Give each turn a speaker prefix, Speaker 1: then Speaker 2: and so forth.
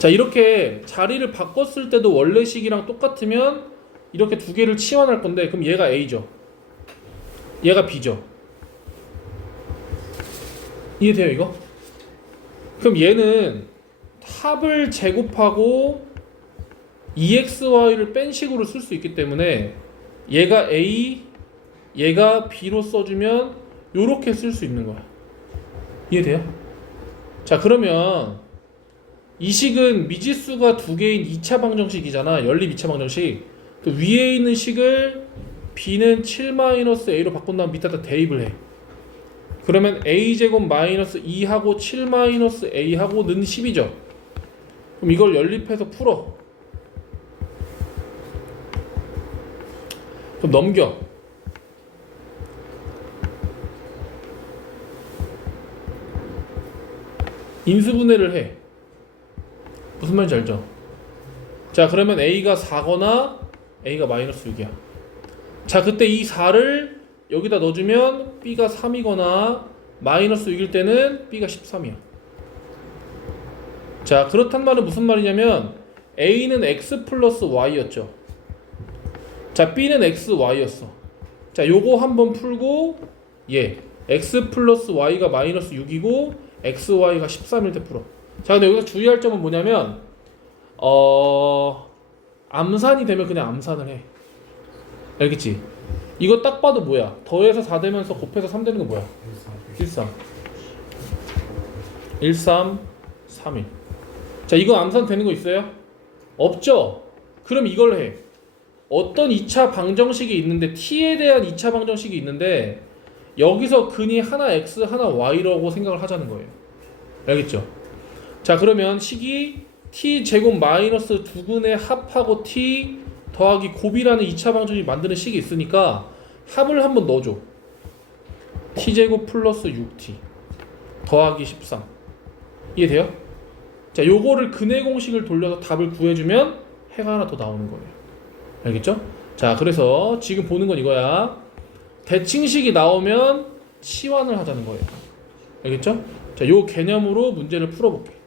Speaker 1: 자 이렇게 자리를 바꿨을 때도 원래 식이랑 똑같으면 이렇게 두 개를 치환할 건데 그럼 얘가 A죠. 얘가 B죠. 이해돼요 이거? 그럼 얘는 합을 제곱하고 EXY를 뺀 식으로 쓸 수 있기 때문에 얘가 A, 얘가 B로 써주면 요렇게 쓸 수 있는 거야. 이해돼요? 자 그러면 이 식은 미지수가 두 개인 2차 방정식이잖아. 연립 2차 방정식. 그 위에 있는 식을 b는 7-a로 바꾼 다음 밑에다 대입을 해. 그러면 a제곱 마이너스 2하고 7-a하고는 10이죠. 그럼 이걸 연립해서 풀어. 그럼 넘겨. 인수분해를 해. 무슨 말인지 알죠? 자 그러면 A가 4거나 A가 마이너스 6이야. 자 그때 이 4를 여기다 넣어주면 B가 3이거나 마이너스 6일 때는 B가 13이야. 자 그렇단 말은 무슨 말이냐면 A는 X 플러스 Y였죠. 자 B는 X, Y였어. 자 요거 한번 풀고 얘 X 플러스 Y가 마이너스 6이고 X, Y가 13일 때 풀어 자 근데 여기서 주의할 점은 뭐냐면 어 암산이 되면 그냥 암산을 해 알겠지? 이거 딱 봐도 뭐야 더해서 4 되면서 곱해서 3 되는 거 뭐야 13 13 31 자 이거 암산 되는 거 있어요? 없죠? 그럼 이걸 해 어떤 2차 방정식이 있는데 t에 대한 2차 방정식이 있는데 여기서 근이 하나 x 하나 y라고 생각을 하자는 거예요 알겠죠? 자 그러면 식이 t 제곱 마이너스 두 근의 합하고 t 더하기 곱이라는 2차 방정식 만드는 식이 있으니까 합을 한번 넣어줘 t 제곱 플러스 6t 더하기 13 이해돼요? 자 요거를 근의 공식을 돌려서 답을 구해주면 해가 하나 더 나오는 거예요 알겠죠? 자 그래서 지금 보는 건 이거야 대칭식이 나오면 치환을 하자는 거예요 알겠죠? 자 요 개념으로 문제를 풀어볼게